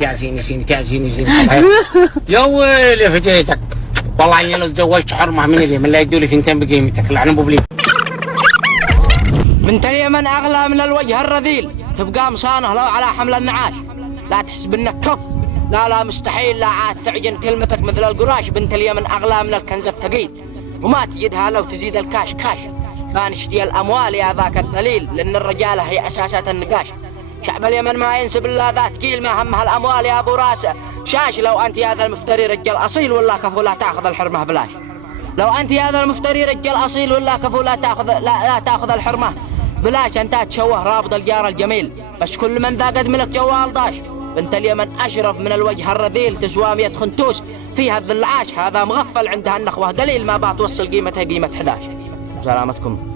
يا زيني يا ويلي فجيتك. والله اني لو تزوجت حرمه من اليمن لا يدوا لي ثنتين بقيمتك. لعن ابو بليد. بنت اليمن اغلى من الوجه الرذيل، تبقى مصانه لو على حمل النعاش. لا تحسب انك كف، لا مستحيل، لا عاد تعجن كلمتك مثل القراش. بنت اليمن اغلى من الكنز الثقيل، وما تجدها لو تزيد الكاش كاش. ما نشتي الاموال يا ذاك الدليل، لان الرجاله هي اساسات النقاش. شعب اليمن ما ينسب الا ذات كيل، ما همها الاموال يا ابو راسه شاش. لو انت يا ذا المفتري رجال اصيل ولا كفو لا تاخذ الحرمه بلاش. لو انت يا ذا المفتري رجال اصيل ولا كفو لا تاخذ الحرمه بلاش. انت تشوه رابط الجار الجميل، بس كل من ذا قد منك جوال ضاش. بنت اليمن اشرف من الوجه الرذيل، تسوى 100 خنتوس فيها الذل عاش. هذا مغفل عندها النخوه دليل، ما بتوصل قيمتها قيمه 11. سلامتكم.